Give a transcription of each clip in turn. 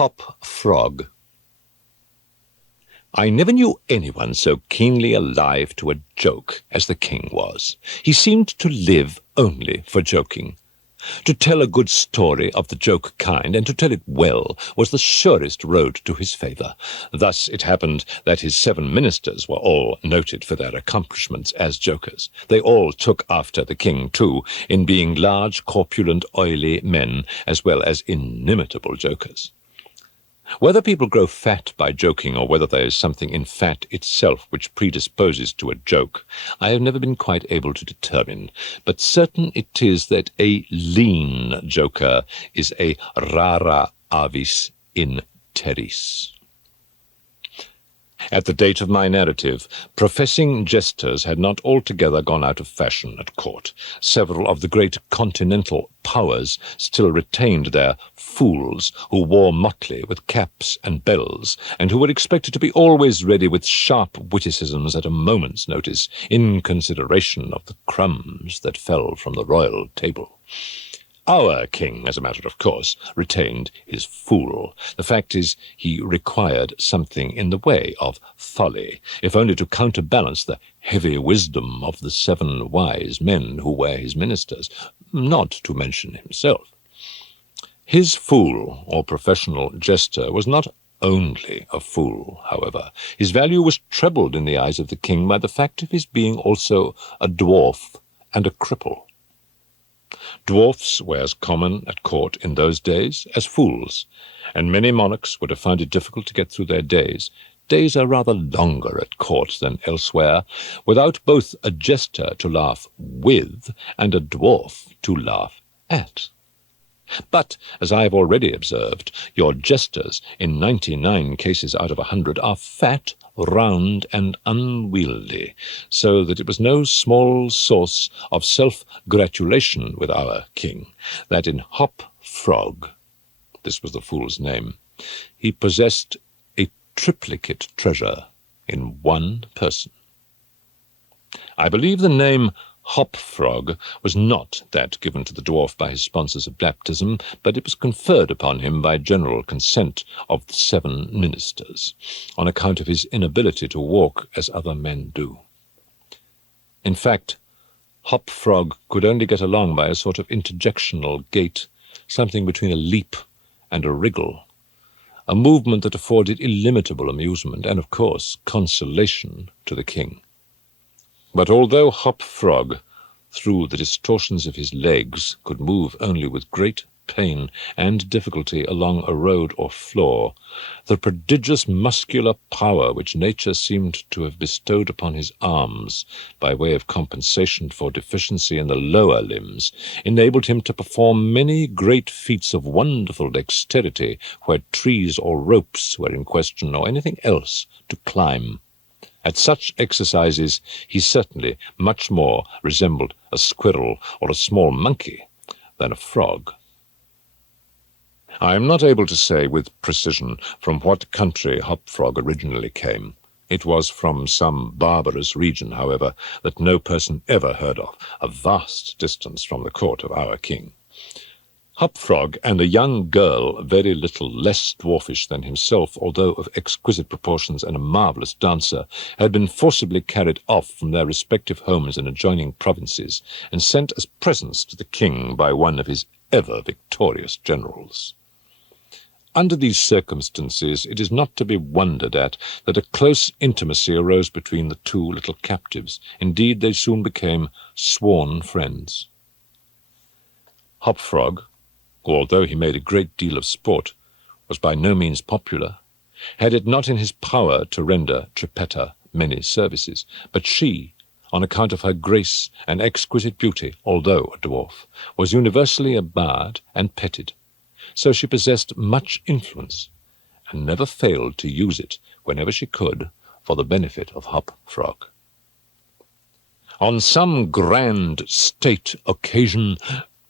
Hop Frog. I never knew anyone so keenly alive to a joke as the king was. He seemed to live only for joking. To tell a good story of the joke kind, and to tell it well, was the surest road to his favour. Thus it happened that his 7 ministers were all noted for their accomplishments as jokers. They all took after the king, too, in being large, corpulent, oily men, as well as inimitable jokers. Whether people grow fat by joking, or whether there is something in fat itself which predisposes to a joke, I have never been quite able to determine, but certain it is that a lean joker is a rara avis in terris. At the date of my narrative, professing jesters had not altogether gone out of fashion at court. Several of the great continental powers still retained their fools, who wore motley with caps and bells, and who were expected to be always ready with sharp witticisms at a moment's notice, in consideration of the crumbs that fell from the royal table. Our king, as a matter of course, retained his fool. The fact is, he required something in the way of folly, if only to counterbalance the heavy wisdom of the 7 wise men who were his ministers, not to mention himself. His fool, or professional jester, was not only a fool, however. His value was trebled in the eyes of the king by the fact of his being also a dwarf and a cripple. Dwarfs were as common at court in those days as fools, and many monarchs would have found it difficult to get through their days. Days are rather longer at court than elsewhere, without both a jester to laugh with and a dwarf to laugh at. But, as I have already observed, your jesters, in 99 cases out of 100, are fat, round, and unwieldy, so that it was no small source of self-gratulation with our king that in Hop Frog, this was the fool's name, he possessed a triplicate treasure in one person. I believe the name Hop Frog was not that given to the dwarf by his sponsors of baptism, but it was conferred upon him by general consent of the 7 ministers, on account of his inability to walk as other men do. In fact, Hop Frog could only get along by a sort of interjectional gait, something between a leap and a wriggle, a movement that afforded illimitable amusement and, of course, consolation to the king. But although Hop Frog, through the distortions of his legs, could move only with great pain and difficulty along a road or floor, the prodigious muscular power which nature seemed to have bestowed upon his arms, by way of compensation for deficiency in the lower limbs, enabled him to perform many great feats of wonderful dexterity where trees or ropes were in question, or anything else to climb. At such exercises he certainly much more resembled a squirrel or a small monkey than a frog. I am not able to say with precision from what country Hop Frog originally came. It was from some barbarous region, however, that no person ever heard of, a vast distance from the court of our king. Hop Frog and a young girl, very little less dwarfish than himself, although of exquisite proportions and a marvellous dancer, had been forcibly carried off from their respective homes in adjoining provinces, and sent as presents to the king by one of his ever-victorious generals. Under these circumstances, it is not to be wondered at that a close intimacy arose between the 2 little captives. Indeed, they soon became sworn friends. Hop Frog, who, although he made a great deal of sport, was by no means popular, had it not in his power to render Trippetta many services, but she, on account of her grace and exquisite beauty, although a dwarf, was universally admired and petted, so she possessed much influence, and never failed to use it whenever she could for the benefit of Hop Frog. On some grand state occasion,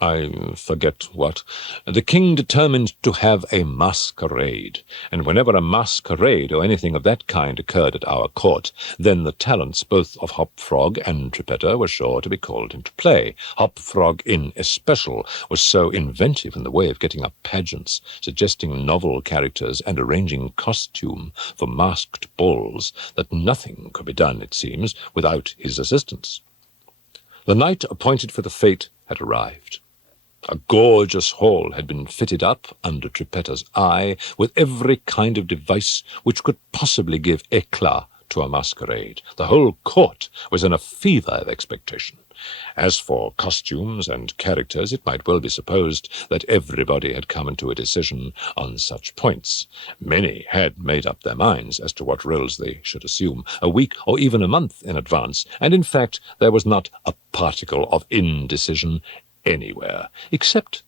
I forget what. The king determined to have a masquerade, and whenever a masquerade or anything of that kind occurred at our court, then the talents both of Hop-Frog and Trippetta were sure to be called into play. Hop-Frog in especial was so inventive in the way of getting up pageants, suggesting novel characters, and arranging costume for masked balls, that nothing could be done, it seems, without his assistance. The night appointed for the fete had arrived. A gorgeous hall had been fitted up under Trippetta's eye with every kind of device which could possibly give éclat to a masquerade. The whole court was in a fever of expectation. As for costumes and characters, it might well be supposed that everybody had come into a decision on such points. Many had made up their minds as to what roles they should assume, a week or even a month in advance, and in fact there was not a particle of indecision anywhere, except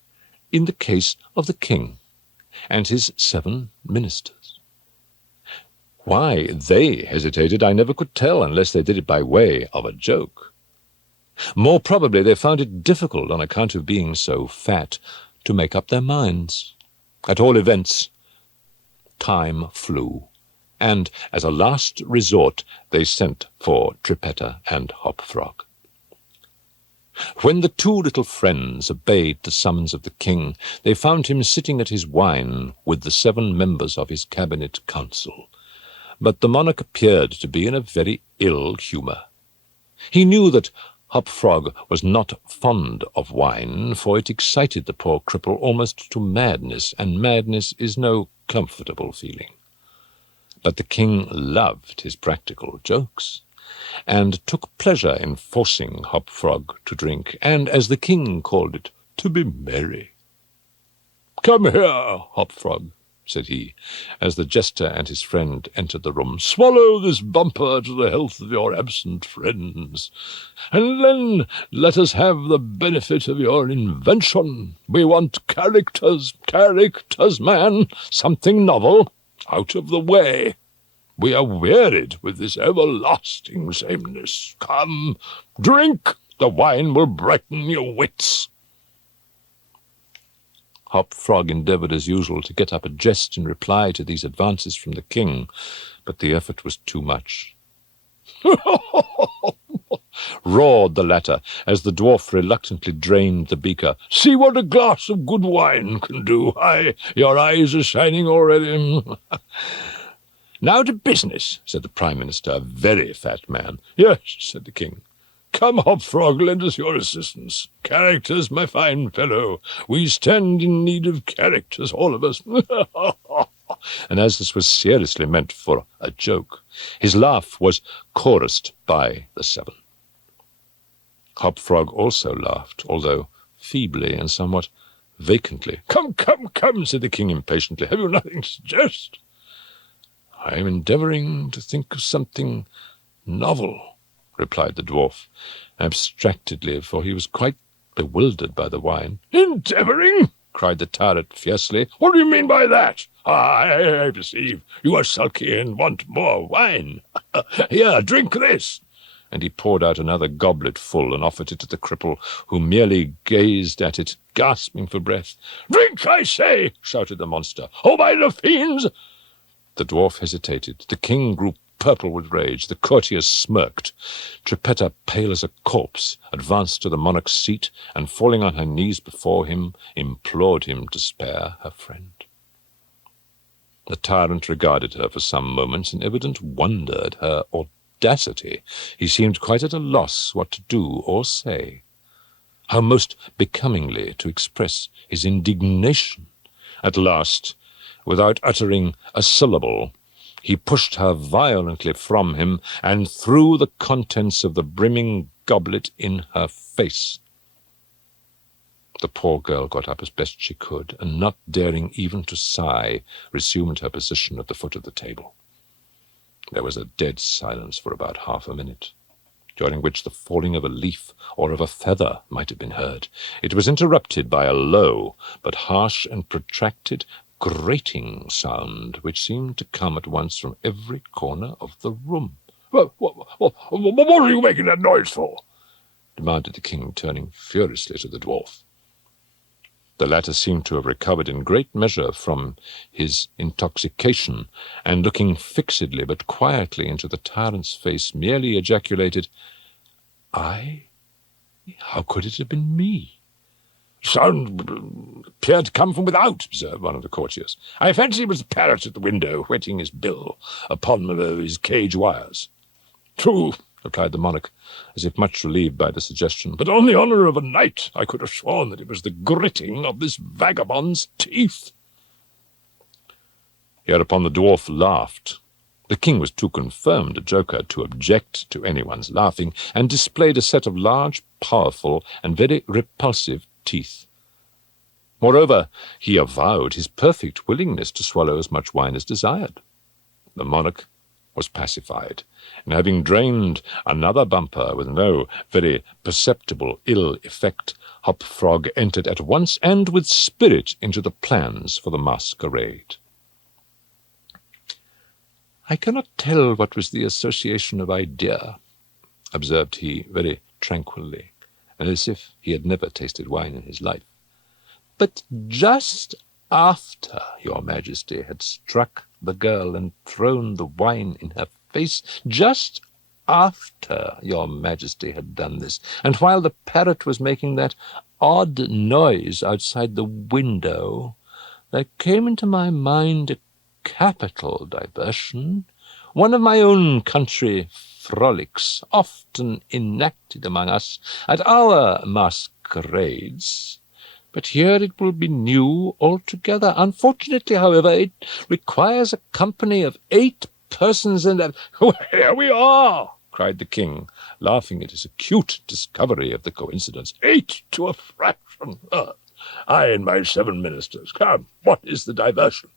in the case of the king and his 7 ministers. Why they hesitated I never could tell, unless they did it by way of a joke. More probably they found it difficult, on account of being so fat, to make up their minds. At all events, time flew, and as a last resort they sent for Trippetta and Hop-Frog. When the 2 little friends obeyed the summons of the king, they found him sitting at his wine with the 7 members of his cabinet council. But the monarch appeared to be in a very ill humour. He knew that Hop-Frog was not fond of wine, for it excited the poor cripple almost to madness, and madness is no comfortable feeling. But the king loved his practical jokes, and took pleasure in forcing Hop-Frog to drink, and, as the king called it, to be merry. "Come here, Hop-Frog," said he, as the jester and his friend entered the room. "Swallow this bumper to the health of your absent friends, and then let us have the benefit of your invention. We want characters, man, something novel, out of the way. We are wearied with this everlasting sameness. Come, drink, the wine will brighten your wits." Hop-Frog endeavoured as usual to get up a jest in reply to these advances from the king, but the effort was too much. Roared the latter, as the dwarf reluctantly drained the beaker. "See what a glass of good wine can do. Your eyes are shining already." "Now to business," said the Prime Minister, a very fat man. "Yes," said the king. "Come, Hop-Frog, lend us your assistance. Characters, my fine fellow. We stand in need of characters, all of us." And as this was seriously meant for a joke, his laugh was chorused by the 7. Hop-Frog also laughed, although feebly and somewhat vacantly. Come, said the king impatiently. "Have you nothing to suggest?" "I am endeavouring to think of something novel," replied the dwarf, abstractedly, for he was quite bewildered by the wine. "Endeavouring!" cried the tyrant fiercely. "What do you mean by that? I perceive you are sulky and want more wine. Here, drink this." And he poured out another goblet full and offered it to the cripple, who merely gazed at it, gasping for breath. "Drink, I say!" shouted the monster. "Oh, by the fiends!" The dwarf hesitated. The king grew purple with rage. The courtiers smirked. Trippetta, pale as a corpse, advanced to the monarch's seat, and, falling on her knees before him, implored him to spare her friend. The tyrant regarded her for some moments in evident wonder at her audacity. He seemed quite at a loss what to do or say, how most becomingly to express his indignation. At last, without uttering a syllable, he pushed her violently from him and threw the contents of the brimming goblet in her face. The poor girl got up as best she could, and, not daring even to sigh, resumed her position at the foot of the table. There was a dead silence for about half a minute, during which the falling of a leaf or of a feather might have been heard. It was interrupted by a low, but harsh and protracted, grating sound, which seemed to come at once from every corner of the room. What are you making that noise for?" demanded the king, turning furiously to the dwarf. The latter seemed to have recovered in great measure from his intoxication, and looking fixedly but quietly into the tyrant's face, merely ejaculated, "I? How could it have been me?" "Sound appeared to come from without," observed one of the courtiers. "I fancy it was the parrot at the window, whetting his bill upon his cage wires." "True," replied the monarch, as if much relieved by the suggestion, "but on the honour of a knight, I could have sworn that it was the gritting of this vagabond's teeth." Hereupon the dwarf laughed. The king was too confirmed a joker to object to anyone's laughing, and displayed a set of large, powerful, and very repulsive teeth. Moreover, he avowed his perfect willingness to swallow as much wine as desired. The monarch was pacified, and having drained another bumper with no very perceptible ill effect, Hop-Frog entered at once and with spirit into the plans for the masquerade. "I cannot tell what was the association of idea," observed he very tranquilly, and as if he had never tasted wine in his life. "But just after your Majesty had struck the girl and thrown the wine in her face, just after your Majesty had done this, and while the parrot was making that odd noise outside the window, there came into my mind a capital diversion, one of my own country frolics, often enacted among us at our masquerades. But here it will be new altogether. Unfortunately, however, it requires a company of 8 persons, and that—" "Here we are!" cried the king, laughing at his acute discovery of the coincidence. "8 to a fraction! I and my 7 ministers. Come, what is the diversion?"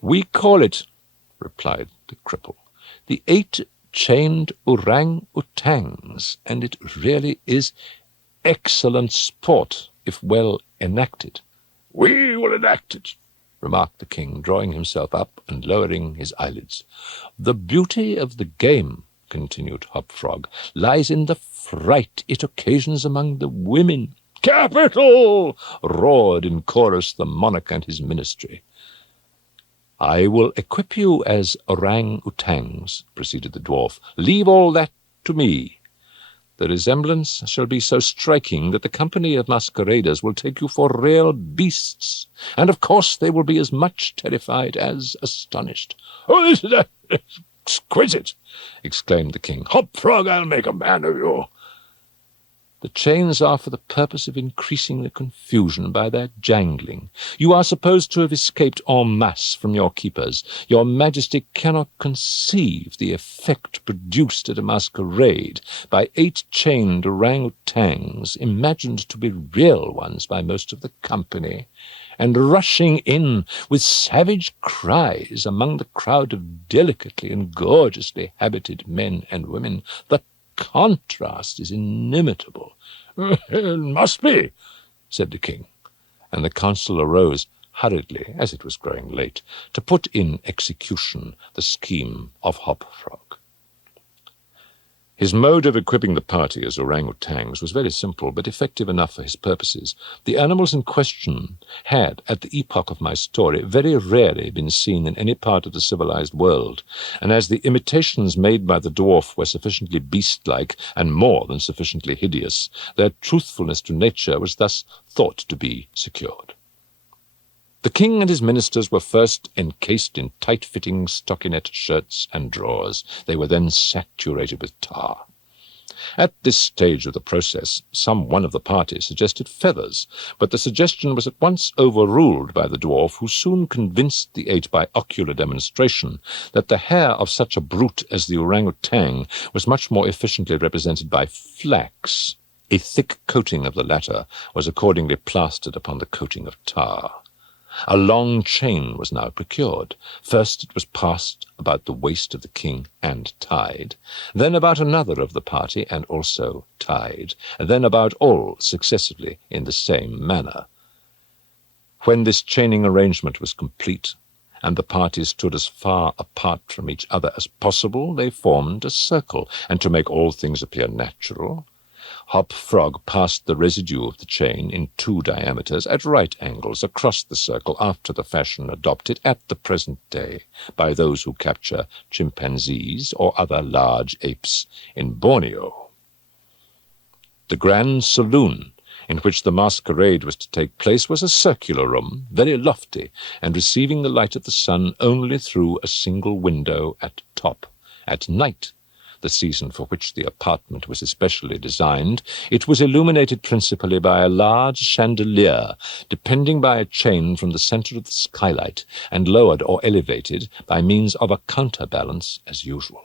"We call it," replied the cripple, "the 8 chained orang-utangs, and it really is excellent sport, if well enacted." "We will enact it," remarked the king, drawing himself up and lowering his eyelids. "The beauty of the game," continued Hop-Frog, "lies in the fright it occasions among the women." "Capital!" roared in chorus the monarch and his ministry. "I will equip you as orang-utangs," proceeded the dwarf. "Leave all that to me. The resemblance shall be so striking that the company of masqueraders will take you for real beasts, and of course they will be as much terrified as astonished." "Oh, this is exquisite!" exclaimed the king. "Hop-Frog, I'll make a man of you." "The chains are for the purpose of increasing the confusion by their jangling. You are supposed to have escaped en masse from your keepers. Your Majesty cannot conceive the effect produced at a masquerade by 8 chained orang-utangs, imagined to be real ones by most of the company, and rushing in with savage cries among the crowd of delicately and gorgeously habited men and women. The contrast is inimitable." "It must be," said the king, and the council arose hurriedly, as it was growing late, to put in execution the scheme of Hop-Frog. His mode of equipping the party as orang-utangs was very simple, but effective enough for his purposes. The animals in question had, at the epoch of my story, very rarely been seen in any part of the civilized world, and as the imitations made by the dwarf were sufficiently beast-like and more than sufficiently hideous, their truthfulness to nature was thus thought to be secured. The king and his ministers were first encased in tight-fitting stockinette shirts and drawers. They were then saturated with tar. At this stage of the process, some one of the party suggested feathers, but the suggestion was at once overruled by the dwarf, who soon convinced the 8 by ocular demonstration that the hair of such a brute as the orang-utang was much more efficiently represented by flax. A thick coating of the latter was accordingly plastered upon the coating of tar. A long chain was now procured. First it was passed about the waist of the king and tied, then about another of the party and also tied, and then about all successively in the same manner. When this chaining arrangement was complete, and the parties stood as far apart from each other as possible, they formed a circle, and to make all things appear natural, Hop Frog passed the residue of the chain in 2 diameters at right angles across the circle after the fashion adopted at the present day by those who capture chimpanzees or other large apes in Borneo. The grand saloon in which the masquerade was to take place was a circular room, very lofty, and receiving the light of the sun only through a single window at top. At night, the season for which the apartment was especially designed, it was illuminated principally by a large chandelier, depending by a chain from the center of the skylight, and lowered or elevated by means of a counterbalance as usual.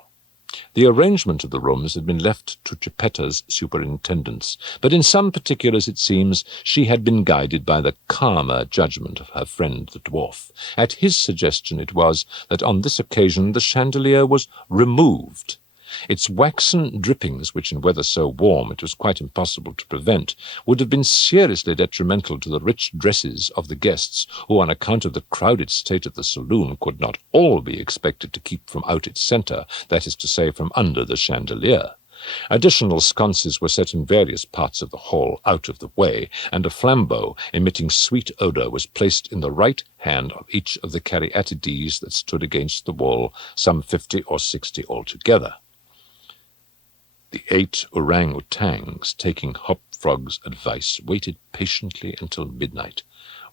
The arrangement of the rooms had been left to Geppetta's superintendence, but in some particulars, it seems, she had been guided by the calmer judgment of her friend the dwarf. At his suggestion it was that on this occasion the chandelier was removed. Its waxen drippings, which in weather so warm it was quite impossible to prevent, would have been seriously detrimental to the rich dresses of the guests, who, on account of the crowded state of the saloon, could not all be expected to keep from out its centre, that is to say, from under the chandelier. Additional sconces were set in various parts of the hall out of the way, and a flambeau emitting sweet odour was placed in the right hand of each of the caryatides that stood against the wall, some 50 or 60 altogether. The 8 orang-outangs, taking Hop Frog's advice, waited patiently until midnight,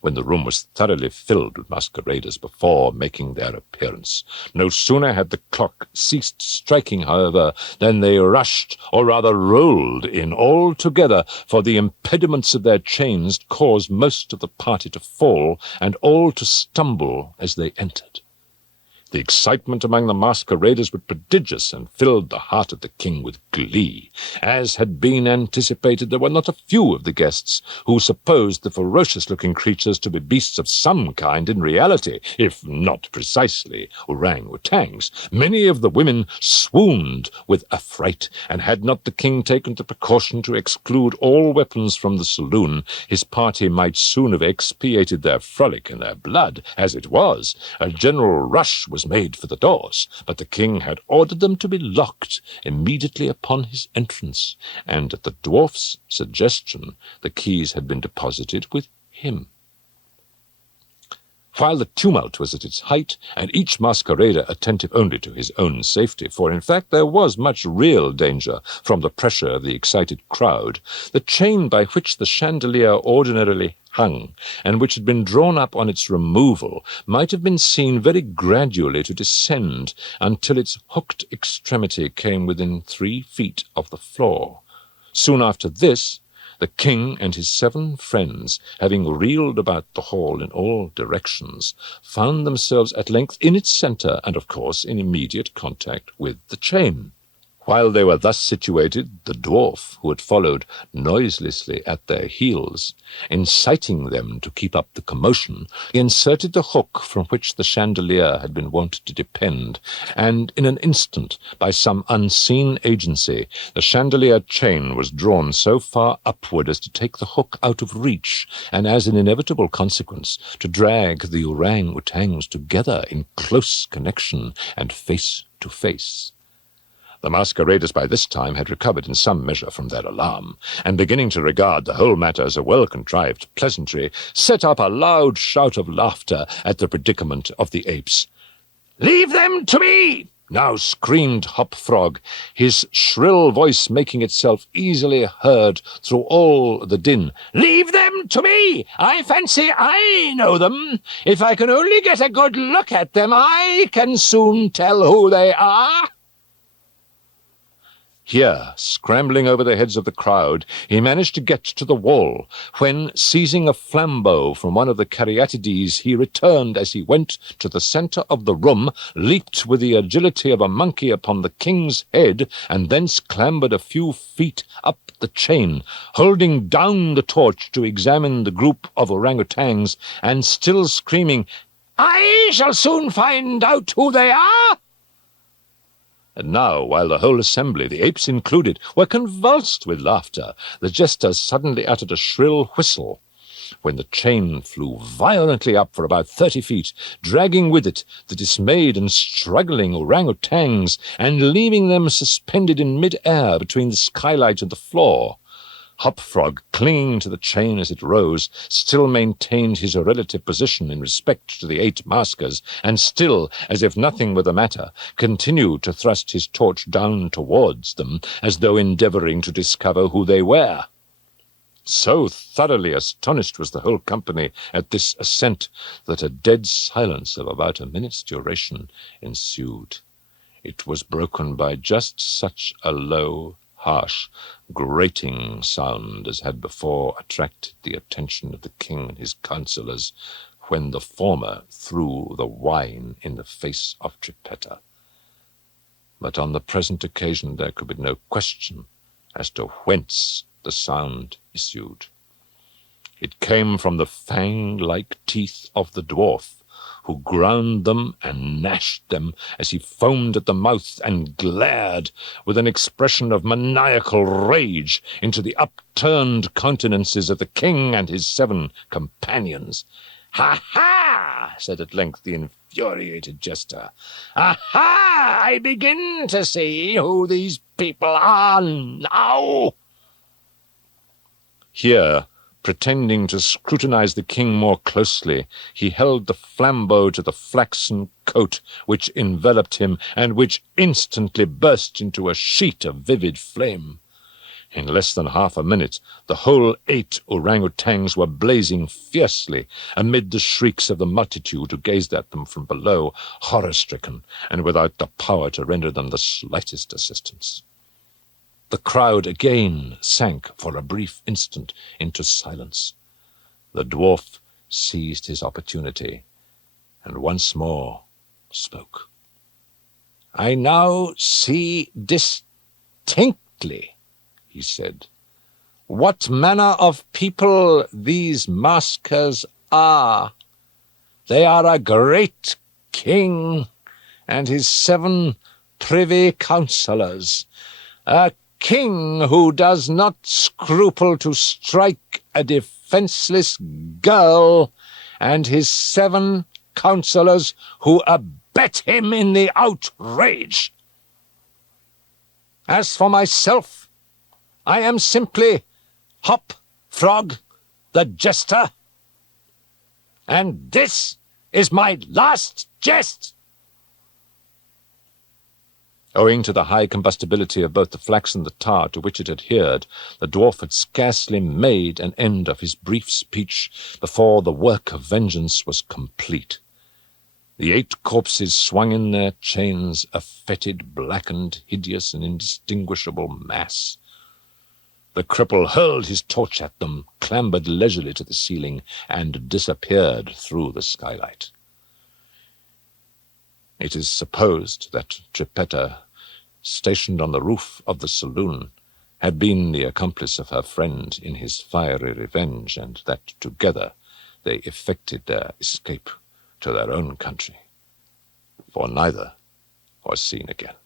when the room was thoroughly filled with masqueraders before making their appearance. No sooner had the clock ceased striking, however, than they rushed, or rather rolled in all together, for the impediments of their chains caused most of the party to fall, and all to stumble as they entered. The excitement among the masqueraders was prodigious, and filled the heart of the king with glee. As had been anticipated, there were not a few of the guests who supposed the ferocious-looking creatures to be beasts of some kind in reality, if not precisely orang-outangs. Many of the women swooned with affright, and had not the king taken the precaution to exclude all weapons from the saloon, his party might soon have expiated their frolic in their blood. As it was, a general rush was made for the doors, but the king had ordered them to be locked immediately upon his entrance, and at the dwarf's suggestion the keys had been deposited with him. While the tumult was at its height, and each masquerader attentive only to his own safety, for in fact there was much real danger from the pressure of the excited crowd, the chain by which the chandelier ordinarily hung, and which had been drawn up on its removal, might have been seen very gradually to descend until its hooked extremity came within 3 feet of the floor. Soon after this, the king and his 7 friends, having reeled about the hall in all directions, found themselves at length in its centre, and of course in immediate contact with the chain. While they were thus situated, the dwarf, who had followed noiselessly at their heels, inciting them to keep up the commotion, inserted the hook from which the chandelier had been wont to depend, and in an instant, by some unseen agency, the chandelier chain was drawn so far upward as to take the hook out of reach, and as an inevitable consequence, to drag the orang-outangs together in close connection and face to face. The masqueraders by this time had recovered in some measure from their alarm, and beginning to regard the whole matter as a well-contrived pleasantry, set up a loud shout of laughter at the predicament of the apes. "Leave them to me!" now screamed Hop Frog, his shrill voice making itself easily heard through all the din. "Leave them to me! I fancy I know them. If I can only get a good look at them, I can soon tell who they are." Here, scrambling over the heads of the crowd, he managed to get to the wall, when, seizing a flambeau from one of the caryatides, he returned as he went to the centre of the room, leaped with the agility of a monkey upon the king's head, and thence clambered a few feet up the chain, holding down the torch to examine the group of orang-outangs, and still screaming, "I shall soon find out who they are!" And now, while the whole assembly, the apes included, were convulsed with laughter, the jester suddenly uttered a shrill whistle, when the chain flew violently up for about 30 feet, dragging with it the dismayed and struggling orangutans, and leaving them suspended in mid-air between the skylight and the floor. Hopfrog, clinging to the chain as it rose, still maintained his relative position in respect to the 8 maskers, and still, as if nothing were the matter, continued to thrust his torch down towards them, as though endeavouring to discover who they were. So thoroughly astonished was the whole company at this ascent that a dead silence of about a minute's duration ensued. It was broken by just such a low, harsh, grating sound as had before attracted the attention of the king and his counsellors, when the former threw the wine in the face of Trippetta. But on the present occasion there could be no question as to whence the sound issued. It came from the fang-like teeth of the dwarf, who ground them and gnashed them as he foamed at the mouth and glared with an expression of maniacal rage into the upturned countenances of the king and his 7 companions. "Ha, ha!" said at length the infuriated jester. "Aha! I begin to see who these people are now." Here, pretending to scrutinize the king more closely, he held the flambeau to the flaxen coat which enveloped him, and which instantly burst into a sheet of vivid flame. In less than half a minute, the whole 8 orangutans were blazing fiercely amid the shrieks of the multitude who gazed at them from below, horror-stricken, and without the power to render them the slightest assistance. The crowd again sank for a brief instant into silence. The dwarf seized his opportunity, and once more spoke. "I now see distinctly," he said, "what manner of people these maskers are. They are a great king and his 7 privy councillors, a king who does not scruple to strike a defenceless girl, and his 7 councillors who abet him in the outrage. As for myself, I am simply Hopfrog the jester, and this is my last jest." Owing to the high combustibility of both the flax and the tar to which it adhered, the dwarf had scarcely made an end of his brief speech before the work of vengeance was complete. The 8 corpses swung in their chains, a fetid, blackened, hideous, and indistinguishable mass. The cripple hurled his torch at them, clambered leisurely to the ceiling, and disappeared through the skylight. It is supposed that Trippetta, stationed on the roof of the saloon, had been the accomplice of her friend in his fiery revenge, and that together they effected their escape to their own country, for neither was seen again.